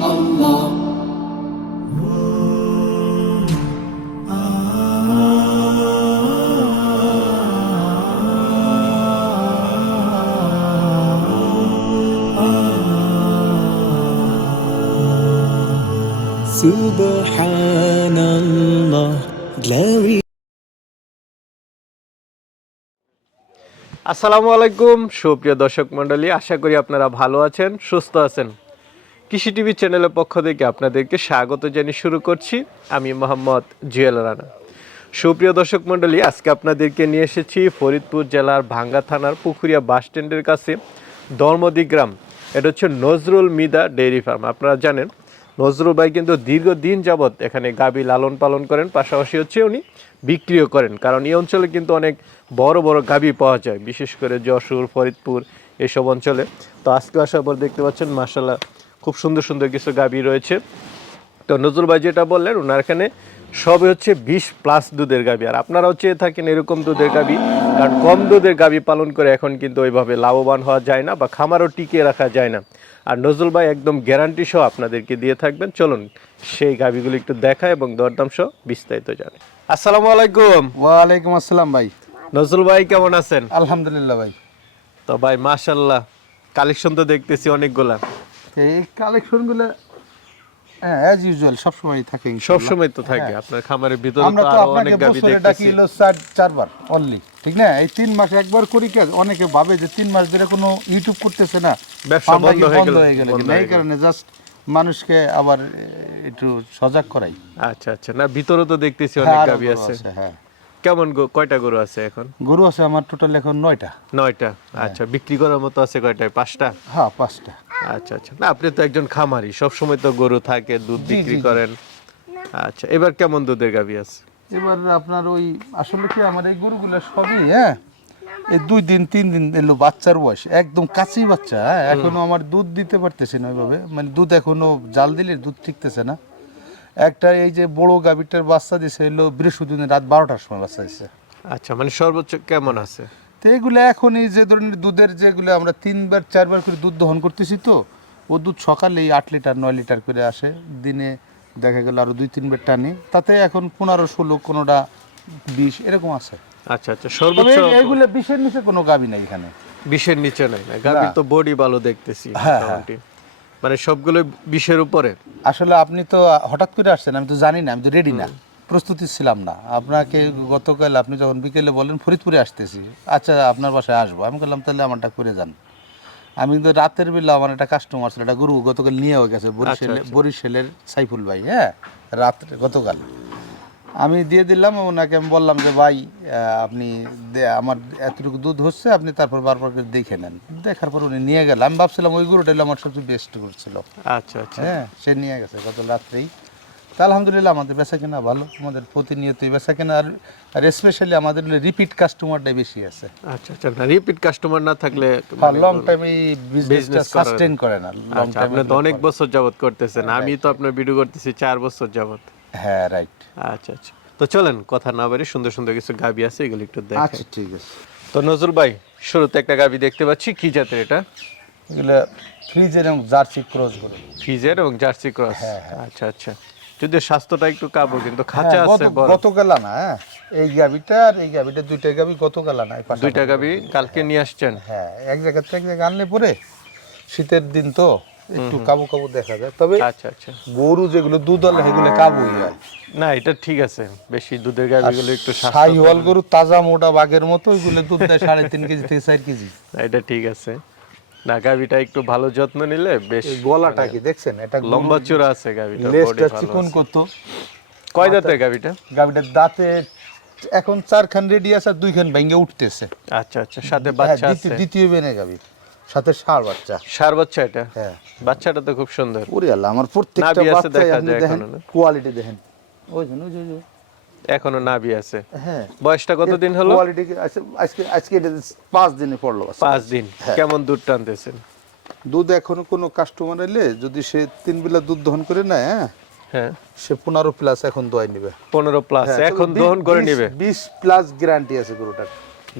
Allah. Subhanallah, glory আসসালামু আলাইকুম, সুপ্রিয় দর্শক মণ্ডলী, আশা করি আপনারা ভালো আছেন, সুস্থ আছেন। কৃষি টিভি চ্যানেলের পক্ষ থেকে আপনাদেরকে স্বাগত জানিয়ে শুরু করছি। আমি মোহাম্মদ জুয়েল রানা। সুপ্রিয় দর্শক মণ্ডলী, আজকে আপনাদেরকে নিয়ে এসেছি ফরিদপুর জেলার ভাঙ্গা থানার পুকুরিয়া বাস স্ট্যান্ডের কাছে ধর্মদি গ্রাম এটা হচ্ছে নজরুল মিদা ডেইরি ফার্ম, আপনারা জানেন। নজরুল ভাই কিন্তু দীর্ঘদিন যাবৎ এখানে গাবি লালন পালন করেন, পাশাপাশি হচ্ছে উনি বিক্রিও করেন। কারণ এই অঞ্চলে কিন্তু অনেক বড় বড় গাবি পাওয়া যায়, বিশেষ করে যশোর, ফরিদপুর এসব অঞ্চলে। তো আজকে আসার পর দেখতে পাচ্ছেন মার্শাল্লাহ খুব সুন্দর সুন্দর কিছু গাবি রয়েছে। তো নজরুল ভাই যেটা বললেন ওনার এখানে সবই হচ্ছে বিশ প্লাস দুধের গাবি আর আপনারাও চেয়ে থাকেন এরকম দুধের গাবি কারণ কম দুধের গাবি পালন করে এখন কিন্তু ওইভাবে লাভবান হওয়া যায় না বা খামারও টিকিয়ে রাখা যায় না। আর নজরুল ভাই একদম গ্যারান্টি সহ আপনাদেরকে দিয়ে থাকবেন। চলুন সেই গাবিগুলো একটু দেখা এবং দরদাম সহ বিস্তারিত জানে। আসসালামু আলাইকুম। ওয়ালাইকুম আসসালাম ভাই। নজরুল ভাই কেমন আছেন? আলহামদুলিল্লাহ ভাই। তো ভাই মাশাল্লাহ কালেকশন তো দেখতেছি অনেকগুলা। এই কালেকশনগুলো হ্যাঁ অ্যাজ ইউজুয়াল সবসময় থাকে সব সময় তো থাকে আপনার খামারের ভিতরে আমরা তো তো আপনাকে অনেক গাবি বছরে ডাকি হলো চার চারবার অনলি ঠিক না? এই তিন মাস একবার করি কাজ অনেকে ভাবে যে তিন মাস ধরে কোনো ইউটিউব করতেছে না ব্যবসা বন্ধ হয়ে গেল, হয়ে এই কারণে জাস্ট মানুষকে আবার একটু সজাগ করাই। আচ্ছা আচ্ছা না ভিতরে তো দেখতেছি হ্যাঁ, অনেক গাবি আছে। আছে, হ্যাঁ। কেমন কয়টা গরু আছে এখন? গরু আছে আমার টোটাল এখন নয়টা। নয়টা? আচ্ছা বিক্রি করার মতো আছে কয়টায় পাঁচটা? হ্যাঁ পাঁচটা। আচ্ছা আচ্ছা। না আপনি তো একজন খামারি সব সময় তো গরু থাকে দুধ বিক্রি। করেন। আচ্ছা এবার কেমন দুধের গাবি আছে? এবার আপনার ওই আসলে কি আমার এই গরুগুলো সবই হ্যাঁ? এই দুই দিন তিন দিন এলো বাচ্চার বয়স একদম কাঁচি বাচ্চা হ্যাঁ? এখনও আমার দুধ দিতে পারতেছে না ওইভাবে। মানে দুধ এখনও জাল দিলে দুধ ঠিকতেছে না। একটা এই যে বড় গাভীটার বাচ্চা দিছে এলো বৃহস্পতিদিন রাত বারোটার সময় বাচ্চা দিছে। আচ্ছা মানে সর্বোচ্চ কেমন আছে? তো এগুলো এখন এই যে ধরনের দুধের যেগুলো আমরা তিনবার চারবার করে দুধ দহন করতেছি তো ও দুধ সকালেই আট লিটার নয় লিটার করে আসে। দিনে দেখা গেল আরও দুই তিনবার টানি। তাতে এখন পনেরো ষোলো কোনোটা বিশ এরকম আছে। আচ্ছা আচ্ছা সর্বোচ্চ এইগুলো বিশের নিচে কোনো গাবি নাই এখানে। বিশের নিচে নাই। না। গাবির তো বডি ভালো দেখতেছি হ্যাঁ, মোটামুটি। মানে সবগুলো বিষয়ের উপরে। আসলে আপনি তো হঠাৎ করে আসছেন আমি তো জানি না আমি তো রেডি না। প্রস্তুতি ছিলাম না। আপনাকে গতকাল আপনি যখন বিকেলে বলেন ফরিদপুরে আসতেছি। আচ্ছা আপনার বাসায় আসব। আমি বললাম তাহলে আমারটা করে যান। আমি কিন্তু রাতের বেলা আমার একটা কাস্টমার ছিল একটা গরু গতকাল নিয়ে হয়ে গেছে বরিশালে বরিশালের সাইফুল ভাই হ্যাঁ? রাত্রে গতকাল। আমি দিয়ে দিলাম ওনাকে আমি বললাম যে ভাই আপনি আমার এতটুকু দুধ হচ্ছে আপনি তারপর বারবার করে দেখে নেন। দেখার পর উনি নিয়ে গেল। আমি ভাবছিলাম ওই গরুটা আমার সবচেয়ে বেস্ট গরু ছিল আচ্ছা আচ্ছা। হ্যাঁ সে নিয়ে গেছে গত রাত্রেই। তা আলহামদুলিল্লাহ আমাদের বেচা কেনা ভালো আমাদের প্রতিনিয়তই বেচা কেনা। আর স্পেশালি আমাদের রিপিট কাস্টমারটাই বেশি আছে। আচ্ছা আচ্ছা না রিপিট কাস্টমার না থাকলে লং টাইম এই বিজনেসটা Business করা সাস্টেইন করে না লং আচ্ছা টাইম আপনি তো অনেক বছর যাবত করতেছেন। আমি তো আপনার ভিডিও করতেছি চার বছর যাবত হ্যাঁ রাইট আচ্ছা আচ্ছা। তো চলেন কথা না বাড়ি সুন্দর সুন্দর কিছু গাবি আছে এগুলো একটু দেখ। আচ্ছা ঠিক আছে। তো নজরুল ভাই শুরুতে একটা গাবি দেখতে পাচ্ছি কি জাতের এটা? এগুলো ফ্রিজের এবং জার্সি ক্রস করে ফিজের এবং জার্সি ক্রস? হ্যাঁ, আচ্ছা আচ্ছা। যদিও স্বাস্থ্যটা একটু কাবু কিন্তু খাঁচা হ্যাঁ, আছে গত- বড়। গতকাল হ্যাঁ? এই গাবিটা আর এই গাবিটা দুইটা গাবি গতকাল এই দুইটা গাবি কালকে নিয়ে আসছেন? হ্যাঁ এক জায়গা থেকে এক জায়গায় আনলে পরে শীতের দিন তো। একটু কাবু কাবু দেখা যায়। তবে আচ্ছা আচ্ছা। গরু যেগুলো দুধ আলে সেগুলো কাবুই হয়। না এটা ঠিক আছে। বেশি দুধের গাবিগুলো একটু স্বাস্থ্য সাইওয়াল গরু তাজা মোটা বাঘের মতো ওইগুলো দুধ দেয় সাড়ে তিন কেজি থেকে চার কেজি। এটা ঠিক আছে। না গাবিটা একটু ভালো যত্ন নিলে বেশ গলাটা কি দেখছেন? এটা লম্বা চূড়া আছে body লেজটা চিকন। করতো। কয় দাঁতের গাবিটার দাঁতে এখন চারখান রেডি আছে আর দুইখান ভেঙে উঠতেছে। আচ্ছা আচ্ছা সাথে হ্যাঁ, বাচ্চা আছে। দ্বিতীয় বেনে গাবি সাথে ষাঁড় বাচ্চা। সার বাচ্চা এটা? হ্যাঁ। বাচ্চাটা তো খুব সুন্দর। ওরে আল্লাহ আমার প্রত্যেকটা আপনি দেখেন কোয়ালিটি দেখেন। ওই যে ওই যে, ওই যে। এখনও নাভি আছে। হ্যাঁ। বয়সটা কতদিন হলো? কোয়ালিটি আজকে আজকে এটা পাঁচ দিনে পড়ল বাচ্চা। পাঁচ দিন। হ্যাঁ। কেমন দুধ টানতেছেন? দুধ এখনও কোনো কাস্টমার এলে যদি সে তিন বেলা দুধ দহন করে নেয় হ্যাঁ হ্যাঁ। সে পনেরো প্লাস এখন দোয়াই নিবে। পনেরো প্লাস হ্যাঁ, এখন দহন করে নিবে। বিশ প্লাস গ্যারান্টি আছে গরুটার।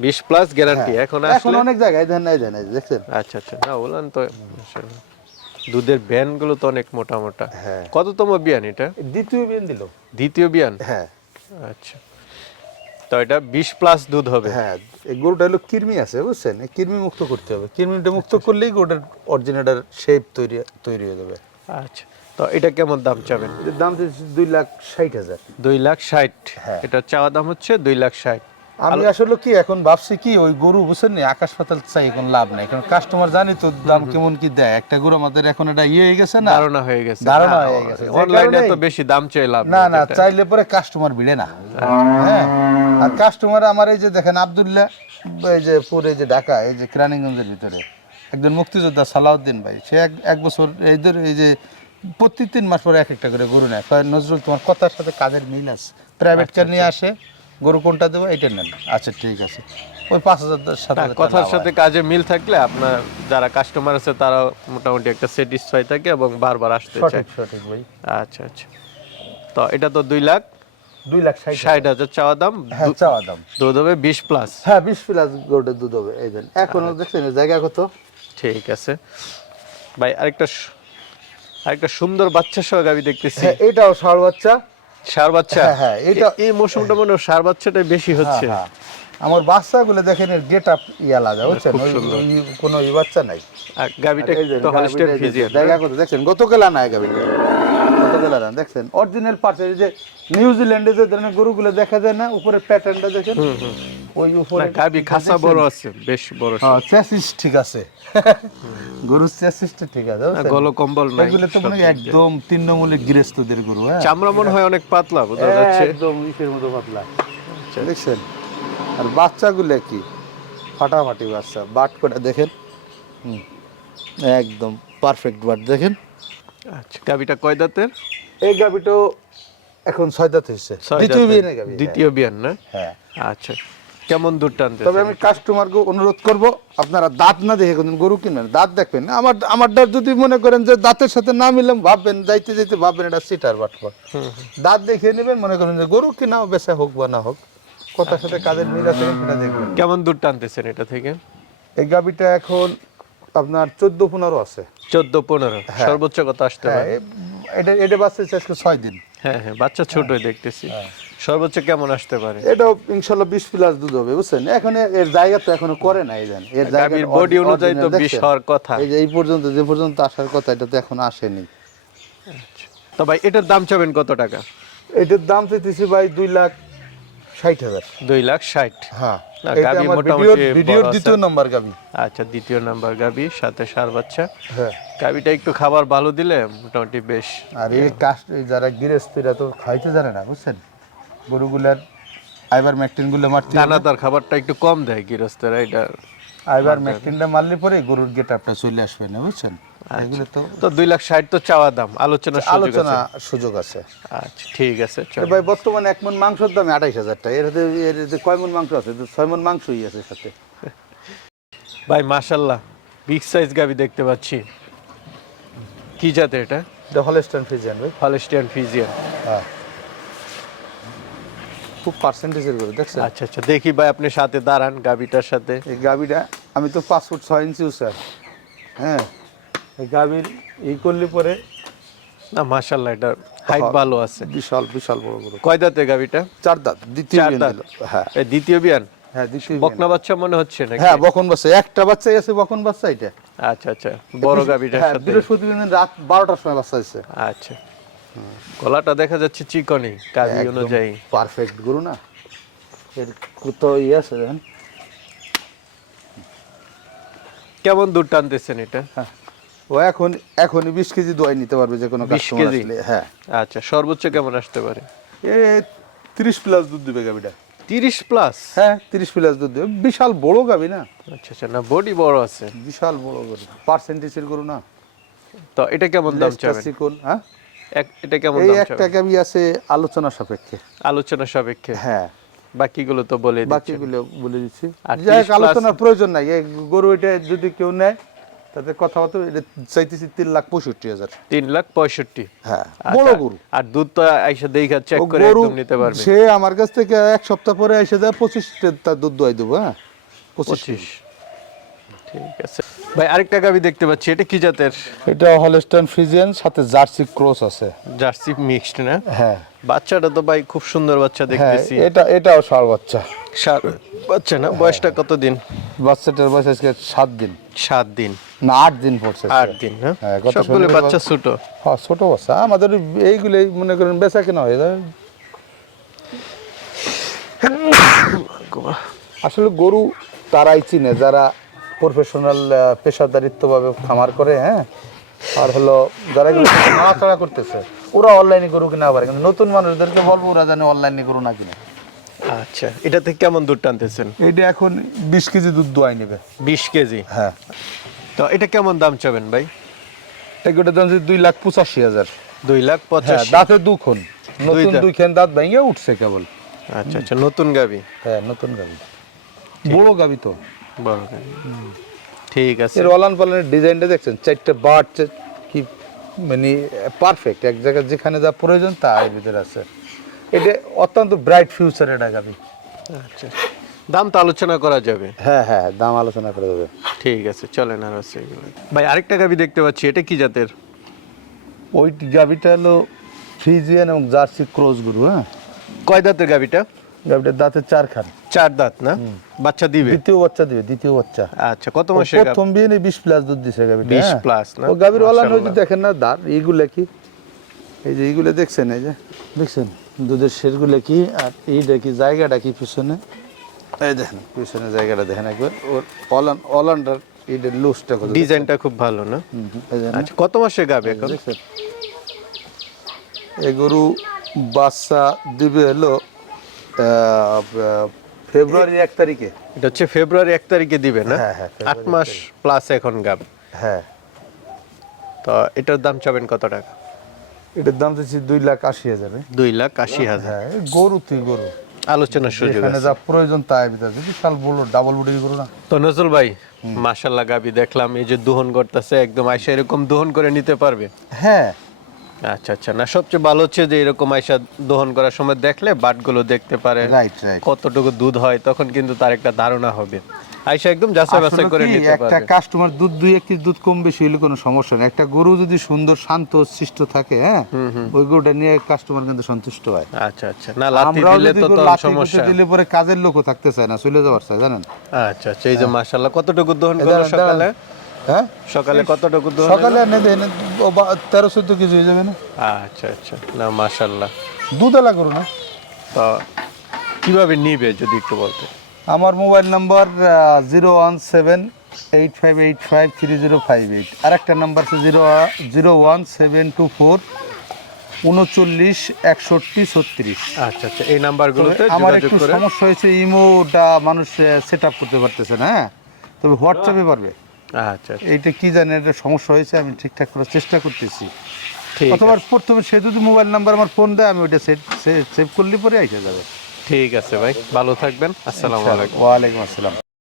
বিশ প্লাস গ্যারান্টি এখন এখন আসলে অনেক জায়গায় দেন নাই দেন দেখছেন? আচ্ছা আচ্ছা। না বলেন তো দুধের ব্যানগুলো তো অনেক মোটা মোটা। হ্যাঁ। কততম বিয়ান এটা? দ্বিতীয় বিয়ান দিল। দ্বিতীয় বিয়ান? হ্যাঁ। আচ্ছা। তো এটা বিশ প্লাস দুধ হবে। হ্যাঁ এই গরুটা হলো কৃমি আছে বুঝছেন? এই কৃমি মুক্ত করতে হবে। কৃমিটা মুক্ত করলেই গরুটার অরিজিনাটার শেপ তৈরি তৈরি হয়ে যাবে। আচ্ছা। তো এটা কেমন দাম চাবেন? দাম দুই লাখ ষাট হাজার। দুই লাখ ষাট। হ্যাঁ। এটা চাওয়া দাম হচ্ছে দুই লাখ ষাট। আমি আসলে কি এখন ভাবছি কি ওই গরু বুঝছেন না আকাশ পাতাল চাই এখন লাভ নাই। কারণ কাস্টমার জানি তো দাম কেমন কি দেয়। একটা গরু আমাদের এখন এটা ইয়ে হয়ে গেছে না? ধারণা হয়ে গেছে। ধারণা হয়ে গেছে। অনলাইনে তো বেশি দাম চাই লাভ না না চাইলে পরে কাস্টমার ভিড়ে না। হ্যাঁ? আর কাস্টমার আমার এই যে দেখেন আব্দুল্লাহ এই যে পুরো এই যে ঢাকা এই যে কেরানীগঞ্জের ভিতরে। একজন মুক্তিযোদ্ধা সালাউদ্দিন ভাই সে এক এক বছর এইদের এই যে প্রতি তিন মাস পরে এক একটা করে গরু নেয়। নজরুল তোমার কথার সাথে কাজের মিল আছে। প্রাইভেট কার নিয়ে আসে। গরু কোনটা দেবো এইটা নেন। আচ্ছা ঠিক আছে। ওই পাঁচ হাজার কথার সাথে কাজে মিল থাকলে আপনার যারা কাস্টমার আছে তারা মোটামুটি একটা স্যাটিসফাই থাকে এবং বারবার আসতে চায়। সঠিক ভাই। আচ্ছা আচ্ছা। তো এটা তো দুই লাখ। দুই লাখ ষাট হাজার। চাওয়া দাম। হ্যাঁ চাওয়া দাম। দুধ হবে বিশ প্লাস হ্যাঁ বিশ প্লাস গরুটার দুধ হবে এই এখনও দেখছেন জায়গা কত? ঠিক আছে। ভাই আরেকটা আরেকটা সুন্দর বাচ্চা সহ গাবি দেখতেছি। হ্যাঁ এটাও ষাড় বাচ্চা। সার বাচ্চা? হ্যাঁ, হ্যাঁ, এটা- এই মৌসুমটা মনে সার বাচ্চাটাই বেশি হচ্ছে। হ্যাঁ, হ্যাঁ। আমার বাচ্চাগুলো দেখেন এর গেট আপ ইয়া লাগা বুঝছেন? কোনো ই বাচ্চা নাই। গাবিটা তো হলস্টেড দেখা করতে দেখছেন? গতকাল আনা গাবিটা গতকাল আনা দেখছেন? অরিজিনাল পার্টস যে নিউজিল্যান্ডে যে ধরনের গরুগুলো দেখা যায় না উপরে প্যাটার্নটা দেখেন? ওই উপরে গাবি খাসা বড় আছে বেশ বড় হ্যাঁ চ্যাসিস ঠিক আছে। গরুর চ্যাসিসটা ঠিক আছে গল কম্বল নাই এগুলো তো মানে একদম তৃণমূলে গৃহস্থদের গরু হ্যাঁ? চামড়া মনে হয় অনেক পাতলা বোঝা যাচ্ছে। একদম ইসের মতো পাতলা। দেখছেন? আর বাচ্চাগুলো কি? ফাটাফাটি বাচ্চা বাট করে দেখেন। একদম পারফেক্ট বাট দেখেন। আচ্ছা গাবিটা কয় দাঁতের? এই গাবিটাও এখন ছয় দাঁত হয়েছে। দ্বিতীয় বিয়ে দ্বিতীয় বিয়ান না? হ্যাঁ। আচ্ছা। কেমন দুধ টানতে তবে আমি কাস্টমারকে অনুরোধ করব আপনারা দাঁত না দেখে কোনদিন গরু কিনবেন দাঁত দেখবেন আমার আমারটা যদি মনে করেন যে দাঁতের সাথে না মিললাম ভাববেন যাইতে যাইতে ভাববেন এটা সিটার বাটপার। দাঁত দেখে নেবেন মনে করেন যে গরু কিনা বেচা হোক বা না হোক কথার সাথে কাজের মিল আছে সেটা দেখবেন। কেমন দুধ টানতেছেন এটা থেকে? এই গাবিটা এখন আপনার চোদ্দ পনেরো আছে। চোদ্দ পনেরো সর্বোচ্চ কত আসতে হ্যাঁ পারে? এটা এটা বাচ্চা আজকে ছয় দিন। হ্যাঁ হ্যাঁ বাচ্চা ছোটই দেখতেছি। সর্বোচ্চ কেমন আসতে পারে? এটাও ইনশাল্লাহ বিশ প্লাস দুধ হবে বুঝছেন? এখন এর জায়গা তো এখনও করে নাই জান। এর জায়গার বডি অনুযায়ী তো original বিষ দেখছেন? হওয়ার কথা। এই যে এই পর্যন্ত যে পর্যন্ত আসার কথা এটা তো এখন আসেনি। তো ভাই এটার দাম চাবেন কত টাকা? এটার দাম চাইতেছি ভাই দুই লাখ ষাট হাজার। দুই লাখ ষাট। হ্যাঁ মোটামুটি ভিডিওর। দ্বিতীয় নাম্বার গাবি আচ্ছা দ্বিতীয় নাম্বার গাবি সাথে সার বাচ্চা। হ্যাঁ। গাবিটা একটু খাবার ভালো দিলে মোটামুটি বেশ। আর এই কাস্ট যারা গৃহস্থীরা তো খাইতে জানে না বুঝছেন? গরুগুলার আইবার ম্যাকটিনগুলো মারতে দানাদার খাবারটা একটু কম দেয় গৃহস্থরা এটা আইবার ম্যাকটিনটা মারলে পরে গরুর গেট চলে আসবে না বুঝছেন? এগুলো তো তো দুই লাখ ষাট তো চাওয়া দাম আলোচনার সুযোগ আলোচনা সুযোগ আছে। আচ্ছা ঠিক আছে ভাই বর্তমানে এক মন মাংসের দামে আঠাইশ হাজার টাকা এর যে কয় মন মাংস আছে? ছয় মন মাংসই আছে সাথে। ভাই মাশাল্লাহ বিগ সাইজ গাবি দেখতে পাচ্ছি। কি জাতে এটা? এটা হলস্টাইন ফ্রিজিয়ান ভাই। Holstein Friesian. হ্যাঁ। খুব পার্সেন্টেজের গরু দেখছেন? আচ্ছা আচ্ছা দেখি ভাই আপনি সাথে দাঁড়ান গাবিটার সাথে। এই গাবিটা আমি তো পাঁচ ফুট ছয় ইঞ্চি স্যার হ্যাঁ। এই গাবির এই করলে পরে না মাশাল্লাহ এটা হাইট ভালো আছে। বিশাল বিশাল বড় গরু। কয় দাঁতে গাবিটা চার দাঁত দ্বিতীয় চার দাঁত। হ্যাঁ। এই দ্বিতীয় বিয়ান? হ্যাঁ দ্বিতীয় বকনা বাচ্চা মনে হচ্ছে নাকি? হ্যাঁ বকন বাচ্চা একটা বাচ্চাই আছে বকন বাচ্চা এটা। আচ্ছা আচ্ছা বড় গাবিটার হ্যাঁ বৃহস্পতিবার রাত বারোটার সময় বাচ্চা আছে আচ্ছা। গলাটা দেখা যাচ্ছে চিকনি কাবি অনুযায়ী। পারফেক্ট গরু না? এর কত ইয়ে আছে জানেন? কেমন দুধ টানতেছেন এটা? ও এখন এখন বিশ কেজি দোয়াই নিতে পারবে যে কোনো 20 কাস্টমার কেজি? আসলে হ্যাঁ। আচ্ছা সর্বোচ্চ কেমন আসতে পারে? এ তিরিশ প্লাস দুধ দিবে গাবিটা তিরিশ প্লাস হ্যাঁ তিরিশ প্লাস দুধ দেবে। বিশাল বড় গাবি না? আচ্ছা আচ্ছা না বডি বড় আছে। বিশাল বড় গরু। পার্সেন্টেজের গরু না? তো এটা কেমন দাম চাবেন? হ্যাঁ? এটা কেমন এই একটা গাবি আছে আলোচনা সাপেক্ষে। আলোচনা সাপেক্ষে? হ্যাঁ। বাকিগুলো তো বলে বাকিগুলো বলে দিচ্ছি। যাই হোক 30 plus- আলোচনার প্রয়োজন নাই। এই গরু এটা যদি কেউ নেয় তাতে কথা হতো চাইতেছি তিন লাখ পঁয়ষট্টি হাজার। তিন লাখ পঁয়ষট্টি? হ্যাঁ আচ্ছা, বড় গরু। আর দুধ তো আইসা দেখা চেক করে একদম নিতে পারবে। সে আমার কাছ থেকে এক সপ্তাহ পরে এসে যায় পঁচিশ তার দুধ দোয়াই দেবো হ্যাঁ? পঁচিশ। ঠিক আছে। ভাই আরেকটা গাবি দেখতে পাচ্ছি এটা কি জাতের? এটা হলস্টাইন ফ্রিজিয়ান সাথে জার্সি ক্রস আছে। জার্সি মিক্সড না? হ্যাঁ। বাচ্চাটা তো ভাই খুব সুন্দর বাচ্চা হ্যাঁ দেখতেছি। এটা এটাও ষাঁড় বাচ্চা। সার বাচ্চা না? বয়সটা কতদিন? বাচ্চাটার বয়স আজকে সাত দিন। সাত দিন। না আট দিন পড়ছে। আট দিন হ্যাঁ হ্যাঁ, সবগুলো বাচ্চা ছোট? হ্যাঁ ছোট বাচ্চা। আমাদের এইগুলোই মনে করেন বেচা কেনা হয়ে যায়। আসলে গরু তারাই চিনে যারা প্রফেশনাল পেশাদারিত্বভাবে খামার করে হ্যাঁ? আর হলো যারা নাড়াচাড়া করতেছে ওরা অনলাইনে গরু কিনা পারে কিন্তু নতুন মানুষদেরকে বলব ওরা জানে অনলাইনে গরু না কিনে। আচ্ছা এটা থেকে কেমন দুধ টানতেছেন? এইটা এখন বিশ কেজি দুধ দোয়াই নেবে। বিশ কেজি? হ্যাঁ। তো এটা কেমন দাম চাবেন ভাই? এগুলোর দাম দুই লাখ পঁচাশি হাজার। দুই লাখ হ্যাঁ দাঁতে দুখন নতুন। দুইখান দাঁত ভেঙে উঠছে কেবল। আচ্ছা আচ্ছা নতুন গাবি? হ্যাঁ নতুন গাবি। বড় গাবি তো। বড় ঠিক আছে। এর অলান পালানের ডিজাইনটা দেখছেন? চারটে বাট কি মানে পারফেক্ট এক জায়গায় যেখানে যা প্রয়োজন তা এর ভিতরে আছে। এটা অত্যন্ত ব্রাইট ফিউচার এটা গাবি আচ্ছা। দাম তো আলোচনা করা যাবে। হ্যাঁ হ্যাঁ দাম আলোচনা করে দেবে ঠিক আছে চলেন আর আছে ভাই আরেকটা গাবি দেখতে পাচ্ছি এটা কি জাতের? ওই গাবিটা হলো ফ্রিজিয়ান এবং জার্সি ক্রস গরু হ্যাঁ। কয় দাঁতের গাবিটা গাবিটার দাঁতের চারখান। চার দাঁত না? বাচ্চা দিবে? দ্বিতীয় বাচ্চা দিবে দ্বিতীয় বাচ্চা। আচ্ছা কত মাসে প্রথম বিয়ে নেই বিশ প্লাস দুধ দিছে গাবিটা 20 হ্যাঁ। plus না? ও গাবির মাশাআল্লাহ। যদি দেখেন না দাঁত এইগুলা কি? এই যে এইগুলো দেখছেন এই যে? দেখছেন? দুধের শেরগুলো কি আর এইটা কি জায়গাটা কি পিছনে? এই দেখেন পিছনে জায়গাটা দেখেন একবার। ওর অলান অলানটার এইটা লুজটা কত ডিজাইনটা খুব ভালো না? আচ্ছা কত মাসে গাবে এখন? দেখছেন। এই গরু বাচ্চা দিবে হলো ফেব্রুয়ারি এক তারিখে। এটা হচ্ছে ফেব্রুয়ারি এক তারিখে দিবে না? হ্যাঁ, হ্যাঁ, আট মাস প্লাস এখন গাব হ্যাঁ। তো এটার দাম চাবেন কত টাকা? এটার দাম দুই লাখ আশি হাজার। দুই লাখ আশি হাজার। হ্যাঁ গরু তুই গরু। আলোচনার সুযোগ এখানে যা প্রয়োজন তাই বিশাল বড় ডাবল বডির গরু না। তো নজরুল ভাই মাশাল্লাহ গাবি দেখলাম এই যে দোহন করতেছে একদম আয়সা এরকম দোহন করে নিতে পারবে? হ্যাঁ আচ্ছা আচ্ছা। না সবচেয়ে ভালো হচ্ছে যে এরকম আয়সা দোহন করার সময় দেখলে বাটগুলো দেখতে পারে রাইট রাইট কতটুকু দুধ হয় তখন কিন্তু তার একটা ধারণা হবে। একদম যাচাই বাছাই করে নিতে একটা কাস্টমার দুধ দুই এক দুধ কম বেশি হলে কোনো সমস্যা নেই। একটা গরু যদি সুন্দর শান্ত শিষ্ট থাকে হ্যাঁ ওই গরুটা নিয়ে কাস্টমার কিন্তু সন্তুষ্ট হয়। আচ্ছা আচ্ছা। না লাতি দিলে তো লাথি সমস্যা। দিলে পরে কাজের লোকও থাকতে চায় না চলে যাওয়ার চায় জানেন? আচ্ছা আচ্ছা। এই যে মাশাল্লাহ কতটুকু দোহন করল সকালে। হ্যাঁ? সকালে কতটুকু সকালে এনে দেন তেরো চোদ্দ কেজি হয়ে যাবে না? আচ্ছা আচ্ছা। না মাশাল্লাহ দুধ এলা করো না? তো কীভাবে নিবে যদি একটু বলতে? আমার mobile number zero one seven eight five eight five three zero five eight. আর একটা নাম্বার আছে zero zero one seven two four উনচল্লিশ একষট্টি ছত্রিশ। আচ্ছা আচ্ছা। এই নাম্বারগুলোতে আমার একটু সমস্যা হয়েছে ইমোটা মানুষ সেট আপ করতে পারতেছে না হ্যাঁ? তবে হোয়াটসঅ্যাপে পারবে? আচ্ছা আচ্ছা, এইটা কি জানেন এটা সমস্যা হয়েছে আমি ঠিকঠাক করার চেষ্টা করতেছি। অথবা প্রথমে সে যদি মোবাইল নাম্বার আমার ফোন দেয় আমি ওইটা সেট সেভ করলে পরে এসে যাবে। ঠিক আছে ভাই ভালো থাকবেন আসসালামু আলাইকুম। ওয়ালাইকুম আসসালাম।